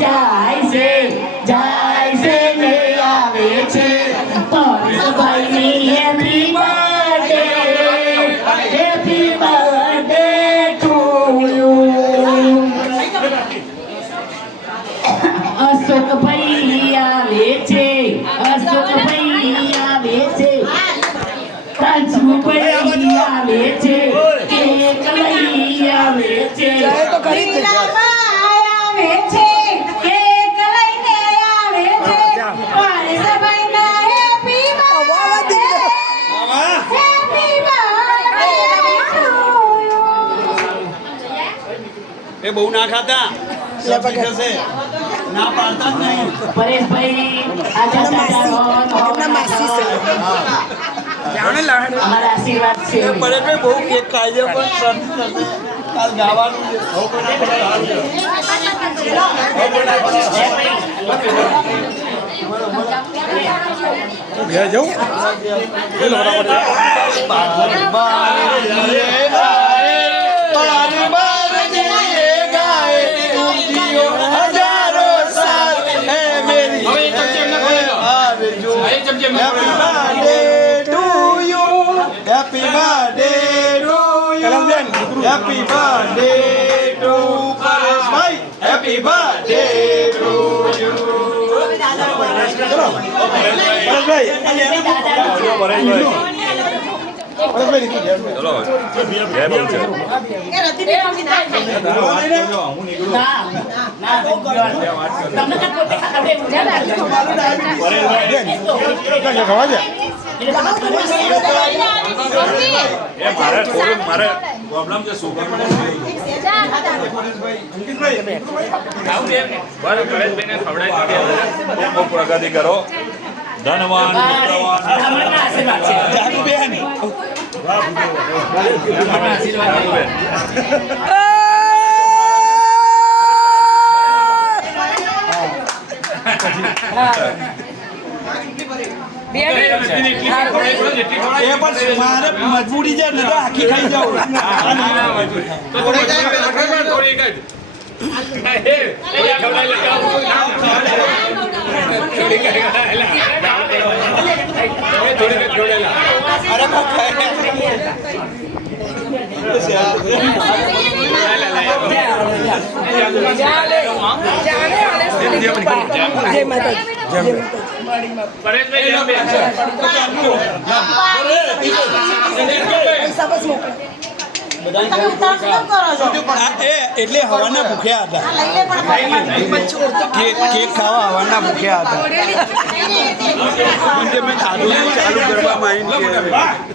જાય છે ને આવે છે પરેશભાઈની હેપી બર્થડે ટુ યુ અશોકભાઈ આવે છે કાંચુભાઈ આવે છે કેક લઈ આવે છે એ બહુ ના ખાતા ના પાડતા જ નહીં પરેશભાઈ અમારા આશીર્વાદ છે પરેશભાઈ બહુ કેક ખાય છે પણ કાલ ગાવાનું Happy birthday to Paresh bhai. Happy birthday to you. चलो Paresh bhai. चलो जय बच्चे. मारे प्रॉब्लम जो सुपर प्रगति करो धनवान मजबूरी છે ને તો આખી ખાઈ જાવ એટલે હવાના ભૂખ્યા હતા કેક ખાવા હવાના ભૂખ્યા હતા મેં ખાધું ચાલુ કરવામાં